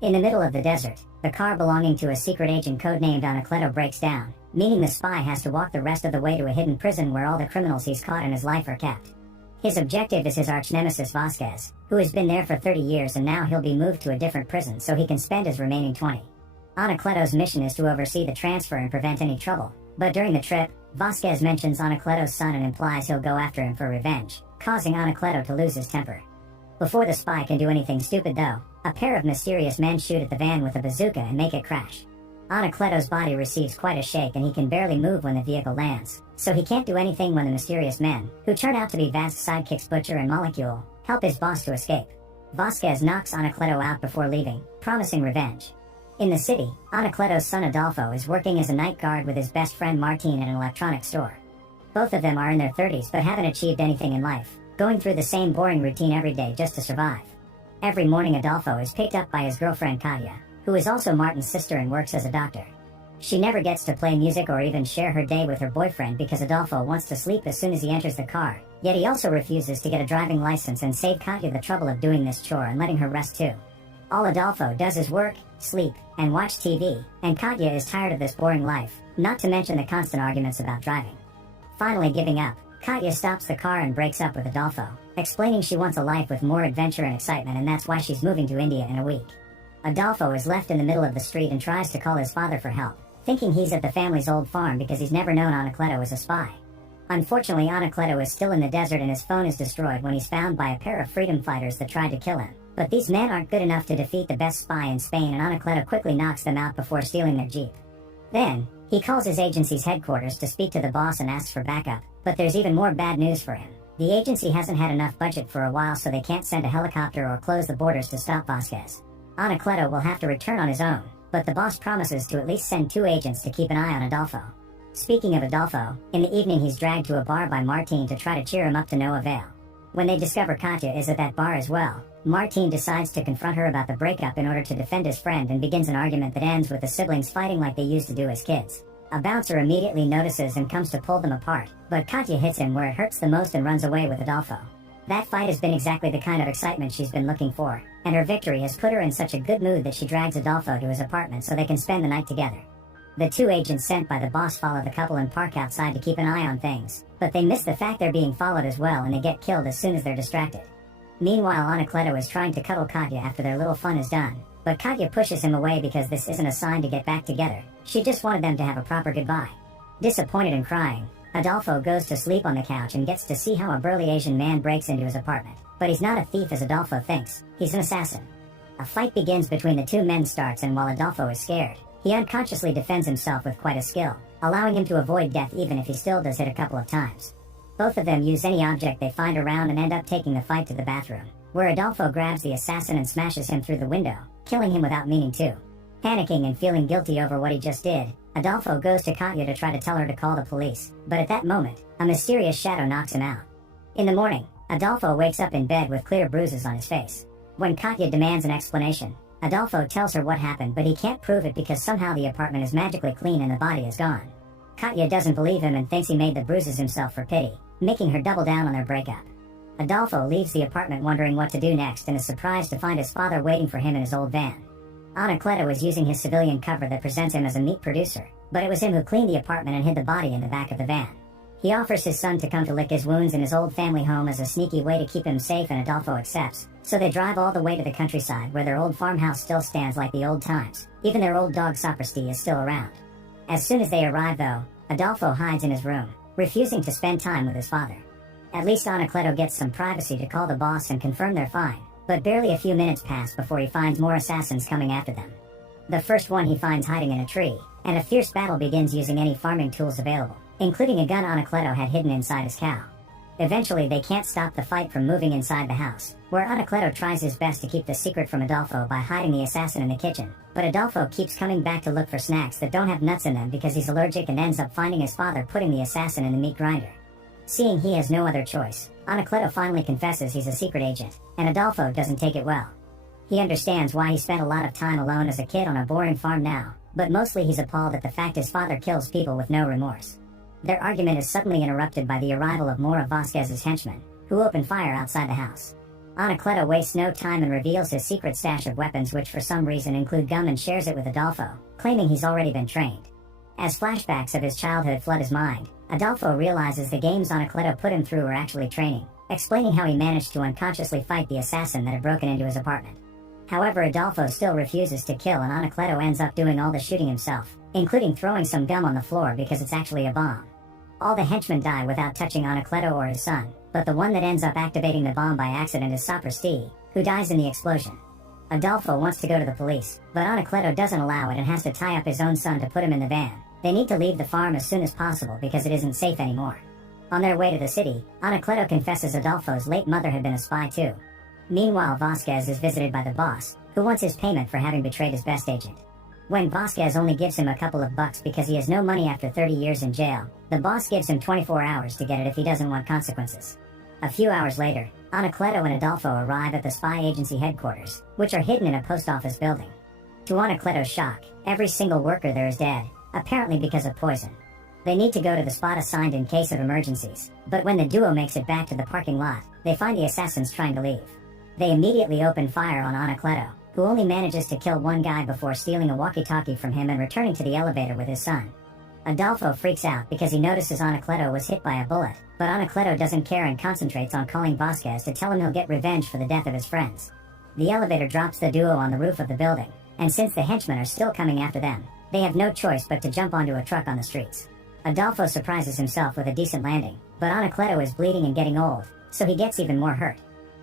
In the middle of the desert, the car belonging to a secret agent codenamed Anacleto breaks down, meaning the spy has to walk the rest of the way to a hidden prison where all the criminals he's caught in his life are kept. His objective is his arch-nemesis Vasquez, who has been there for 30 years and now he'll be moved to a different prison so he can spend his remaining 20. Anacleto's mission is to oversee the transfer and prevent any trouble, but during the trip, Vasquez mentions Anacleto's son and implies he'll go after him for revenge, causing Anacleto to lose his temper. Before the spy can do anything stupid though, a pair of mysterious men shoot at the van with a bazooka and make it crash. Anacleto's body receives quite a shake and he can barely move when the vehicle lands, so he can't do anything when the mysterious men, who turn out to be Vasquez's sidekicks Butcher and Molecule, help his boss to escape. Vasquez knocks Anacleto out before leaving, promising revenge. In the city, Anacleto's son Adolfo is working as a night guard with his best friend Martin at an electronics store. Both of them are in their 30s but haven't achieved anything in life, going through the same boring routine every day just to survive. Every morning Adolfo is picked up by his girlfriend Katya, who is also Martin's sister and works as a doctor. She never gets to play music or even share her day with her boyfriend because Adolfo wants to sleep as soon as he enters the car, yet he also refuses to get a driving license and save Katya the trouble of doing this chore and letting her rest too. All Adolfo does is work, sleep, and watch TV, and Katya is tired of this boring life, not to mention the constant arguments about driving. Finally giving up, Katya stops the car and breaks up with Adolfo, explaining she wants a life with more adventure and excitement and that's why she's moving to India in a week. Adolfo is left in the middle of the street and tries to call his father for help, thinking he's at the family's old farm because he's never known Anacleto as a spy. Unfortunately, Anacleto is still in the desert and his phone is destroyed when he's found by a pair of freedom fighters that tried to kill him. But these men aren't good enough to defeat the best spy in Spain and Anacleto quickly knocks them out before stealing their jeep. Then, he calls his agency's headquarters to speak to the boss and asks for backup, but there's even more bad news for him. The agency hasn't had enough budget for a while so they can't send a helicopter or close the borders to stop Vasquez. Anacleto will have to return on his own, but the boss promises to at least send 2 agents to keep an eye on Adolfo. Speaking of Adolfo, in the evening he's dragged to a bar by Martin to try to cheer him up to no avail. When they discover Katya is at that bar as well, Martin decides to confront her about the breakup in order to defend his friend and begins an argument that ends with the siblings fighting like they used to do as kids. A bouncer immediately notices and comes to pull them apart, but Katya hits him where it hurts the most and runs away with Adolfo. That fight has been exactly the kind of excitement she's been looking for, and her victory has put her in such a good mood that she drags Adolfo to his apartment so they can spend the night together. The 2 agents sent by the boss follow the couple and park outside to keep an eye on things, but they miss the fact they're being followed as well and they get killed as soon as they're distracted. Meanwhile, Anacleto is trying to cuddle Katya after their little fun is done, but Katya pushes him away because this isn't a sign to get back together. She just wanted them to have a proper goodbye. Disappointed and crying, Adolfo goes to sleep on the couch and gets to see how a burly Asian man breaks into his apartment. But he's not a thief as Adolfo thinks, he's an assassin. A fight begins between the 2 men starts and while Adolfo is scared, he unconsciously defends himself with quite a skill, allowing him to avoid death even if he still does hit a couple of times. Both of them use any object they find around and end up taking the fight to the bathroom, where Adolfo grabs the assassin and smashes him through the window, killing him without meaning to. Panicking and feeling guilty over what he just did, Adolfo goes to Katya to try to tell her to call the police, but at that moment, a mysterious shadow knocks him out. In the morning, Adolfo wakes up in bed with clear bruises on his face. When Katya demands an explanation, Adolfo tells her what happened but he can't prove it because somehow the apartment is magically clean and the body is gone. Katya doesn't believe him and thinks he made the bruises himself for pity, making her double down on their breakup. Adolfo leaves the apartment wondering what to do next and is surprised to find his father waiting for him in his old van. Anacleto is using his civilian cover that presents him as a meat producer, but it was him who cleaned the apartment and hid the body in the back of the van. He offers his son to come to lick his wounds in his old family home as a sneaky way to keep him safe and Adolfo accepts, so they drive all the way to the countryside where their old farmhouse still stands like the old times, even their old dog Sapristi is still around. As soon as they arrive though, Adolfo hides in his room, refusing to spend time with his father. At least Anacleto gets some privacy to call the boss and confirm they're fine, but barely a few minutes pass before he finds more assassins coming after them. The first one he finds hiding in a tree, and a fierce battle begins using any farming tools available, including a gun Anacleto had hidden inside his cow. Eventually they can't stop the fight from moving inside the house, where Anacleto tries his best to keep the secret from Adolfo by hiding the assassin in the kitchen, but Adolfo keeps coming back to look for snacks that don't have nuts in them because he's allergic and ends up finding his father putting the assassin in the meat grinder. Seeing he has no other choice, Anacleto finally confesses he's a secret agent, and Adolfo doesn't take it well. He understands why he spent a lot of time alone as a kid on a boring farm now, but mostly he's appalled at the fact his father kills people with no remorse. Their argument is suddenly interrupted by the arrival of more of Vasquez's henchmen, who open fire outside the house. Anacleto wastes no time and reveals his secret stash of weapons, which for some reason include gum, and shares it with Adolfo, claiming he's already been trained. As flashbacks of his childhood flood his mind, Adolfo realizes the games Anacleto put him through were actually training, explaining how he managed to unconsciously fight the assassin that had broken into his apartment. However, Adolfo still refuses to kill, and Anacleto ends up doing all the shooting himself, including throwing some gum on the floor because it's actually a bomb. All the henchmen die without touching Anacleto or his son, but the one that ends up activating the bomb by accident is Sapristi, who dies in the explosion. Adolfo wants to go to the police, but Anacleto doesn't allow it and has to tie up his own son to put him in the van. They need to leave the farm as soon as possible because it isn't safe anymore. On their way to the city, Anacleto confesses Adolfo's late mother had been a spy too. Meanwhile, Vasquez is visited by the boss, who wants his payment for having betrayed his best agent. When Vasquez only gives him a couple of bucks because he has no money after 30 years in jail, the boss gives him 24 hours to get it if he doesn't want consequences. A few hours later, Anacleto and Adolfo arrive at the spy agency headquarters, which are hidden in a post office building. To Anacleto's shock, every single worker there is dead, apparently because of poison. They need to go to the spot assigned in case of emergencies, but when the duo makes it back to the parking lot, they find the assassins trying to leave. They immediately open fire on Anacleto, who only manages to kill one guy before stealing a walkie-talkie from him and returning to the elevator with his son. Adolfo freaks out because he notices Anacleto was hit by a bullet, but Anacleto doesn't care and concentrates on calling Vasquez to tell him he'll get revenge for the death of his friends. The elevator drops the duo on the roof of the building, and since the henchmen are still coming after them, they have no choice but to jump onto a truck on the streets. Adolfo surprises himself with a decent landing, but Anacleto is bleeding and getting old, so he gets even more hurt.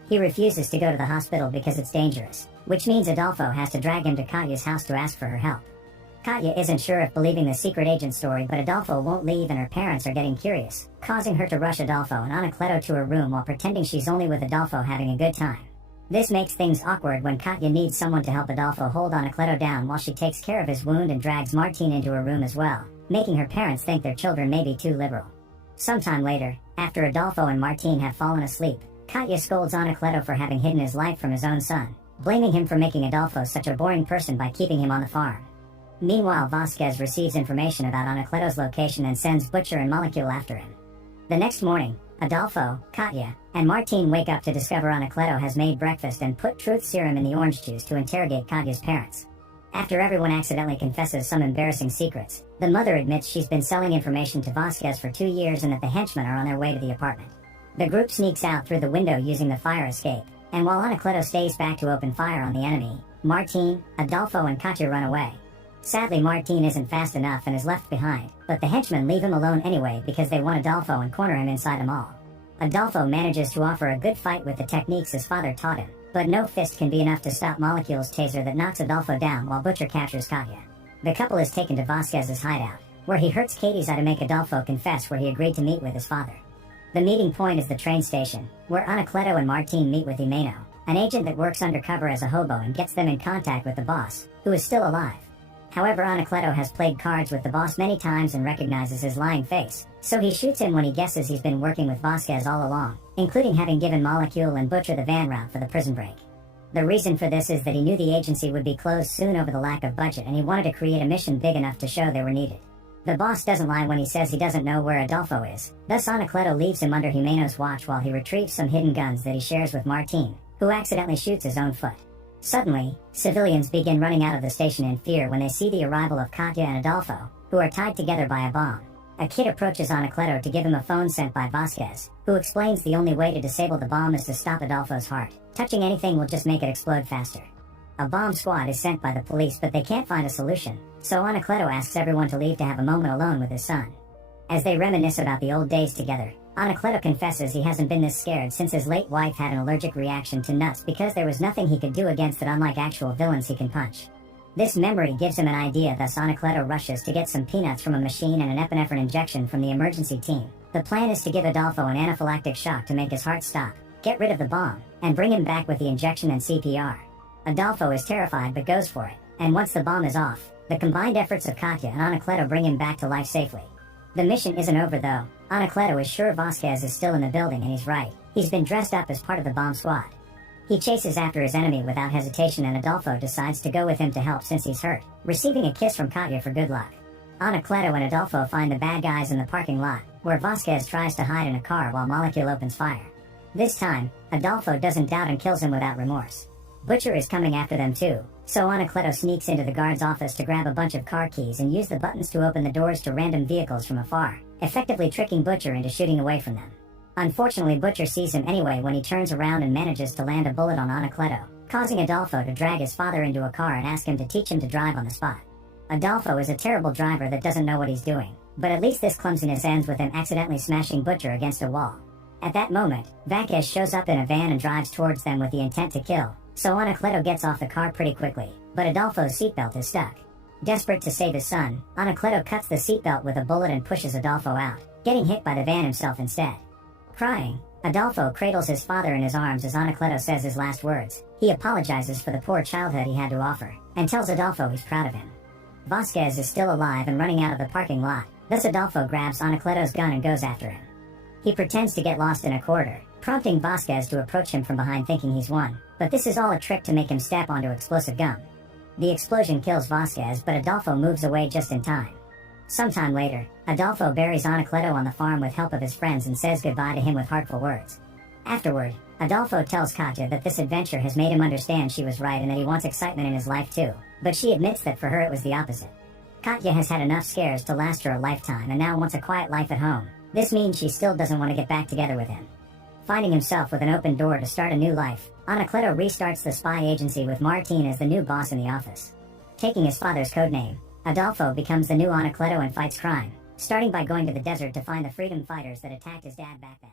He refuses to go to the hospital because it's dangerous, which means Adolfo has to drag him to Katya's house to ask for her help. Katya isn't sure if believing the secret agent story, but Adolfo won't leave and her parents are getting curious, causing her to rush Adolfo and Anacleto to her room while pretending she's only with Adolfo having a good time. This makes things awkward when Katya needs someone to help Adolfo hold Anacleto down while she takes care of his wound and drags Martine into her room as well, making her parents think their children may be too liberal. Sometime later, after Adolfo and Martine have fallen asleep, Katya scolds Anacleto for having hidden his life from his own son, blaming him for making Adolfo such a boring person by keeping him on the farm. Meanwhile, Vasquez receives information about Anacleto's location and sends Butcher and Molecule after him. The next morning, Adolfo, Katya, and Martine wake up to discover Anacleto has made breakfast and put truth serum in the orange juice to interrogate Katya's parents. After everyone accidentally confesses some embarrassing secrets, the mother admits she's been selling information to Vasquez for 2 years and that the henchmen are on their way to the apartment. The group sneaks out through the window using the fire escape, and while Anacleto stays back to open fire on the enemy, Martine, Adolfo, and Katya run away. Sadly, Martine isn't fast enough and is left behind, but the henchmen leave him alone anyway because they want Adolfo and corner him inside a mall. Adolfo manages to offer a good fight with the techniques his father taught him, but no fist can be enough to stop Molecule's taser that knocks Adolfo down while Butcher captures Katya. The couple is taken to Vasquez's hideout, where he hurts Katie's eye to make Adolfo confess where he agreed to meet with his father. The meeting point is the train station, where Anacleto and Martine meet with Imeno, an agent that works undercover as a hobo and gets them in contact with the boss, who is still alive. However, Anacleto has played cards with the boss many times and recognizes his lying face, so he shoots him when he guesses he's been working with Vasquez all along, including having given Molecule and Butcher the van route for the prison break. The reason for this is that he knew the agency would be closed soon over the lack of budget, and he wanted to create a mission big enough to show they were needed. The boss doesn't lie when he says he doesn't know where Adolfo is, thus Anacleto leaves him under Jimeno's watch while he retrieves some hidden guns that he shares with Martine, who accidentally shoots his own foot. Suddenly, civilians begin running out of the station in fear when they see the arrival of Katya and Adolfo, who are tied together by a bomb. A kid approaches Anacleto to give him a phone sent by Vasquez, who explains the only way to disable the bomb is to stop Adolfo's heart. Touching anything will just make it explode faster. A bomb squad is sent by the police, but they can't find a solution, so Anacleto asks everyone to leave to have a moment alone with his son. As they reminisce about the old days together, Anacleto confesses he hasn't been this scared since his late wife had an allergic reaction to nuts because there was nothing he could do against it, unlike actual villains he can punch. This memory gives him an idea, thus Anacleto rushes to get some peanuts from a machine and an epinephrine injection from the emergency team. The plan is to give Adolfo an anaphylactic shock to make his heart stop, get rid of the bomb, and bring him back with the injection and CPR. Adolfo is terrified but goes for it, and once the bomb is off, the combined efforts of Katya and Anacleto bring him back to life safely. The mission isn't over though. Anacleto is sure Vasquez is still in the building, and he's right. He's been dressed up as part of the bomb squad. He chases after his enemy without hesitation, and Adolfo decides to go with him to help since he's hurt, receiving a kiss from Katya for good luck. Anacleto and Adolfo find the bad guys in the parking lot, where Vasquez tries to hide in a car while Molecule opens fire. This time, Adolfo doesn't doubt and kills him without remorse. Butcher is coming after them too, so Anacleto sneaks into the guard's office to grab a bunch of car keys and use the buttons to open the doors to random vehicles from afar, effectively tricking Butcher into shooting away from them. Unfortunately, Butcher sees him anyway when he turns around and manages to land a bullet on Anacleto, causing Adolfo to drag his father into a car and ask him to teach him to drive on the spot. Adolfo is a terrible driver that doesn't know what he's doing, but at least this clumsiness ends with him accidentally smashing Butcher against a wall. At that moment, Vasquez shows up in a van and drives towards them with the intent to kill, so Anacleto gets off the car pretty quickly, but Adolfo's seatbelt is stuck. Desperate to save his son, Anacleto cuts the seatbelt with a bullet and pushes Adolfo out, getting hit by the van himself instead. Crying, Adolfo cradles his father in his arms as Anacleto says his last words. He apologizes for the poor childhood he had to offer, and tells Adolfo he's proud of him. Vasquez is still alive and running out of the parking lot, thus Adolfo grabs Anacleto's gun and goes after him. He pretends to get lost in a corridor, prompting Vasquez to approach him from behind thinking he's won, but this is all a trick to make him step onto explosive gum. The explosion kills Vasquez, but Adolfo moves away just in time. Sometime later, Adolfo buries Anacleto on the farm with help of his friends and says goodbye to him with heartful words. Afterward, Adolfo tells Katya that this adventure has made him understand she was right and that he wants excitement in his life too, but she admits that for her it was the opposite. Katya has had enough scares to last her a lifetime and now wants a quiet life at home. This means she still doesn't want to get back together with him. Finding himself with an open door to start a new life, Anacleto restarts the spy agency with Martin as the new boss in the office. Taking his father's codename, Adolfo becomes the new Anacleto and fights crime, starting by going to the desert to find the freedom fighters that attacked his dad back then.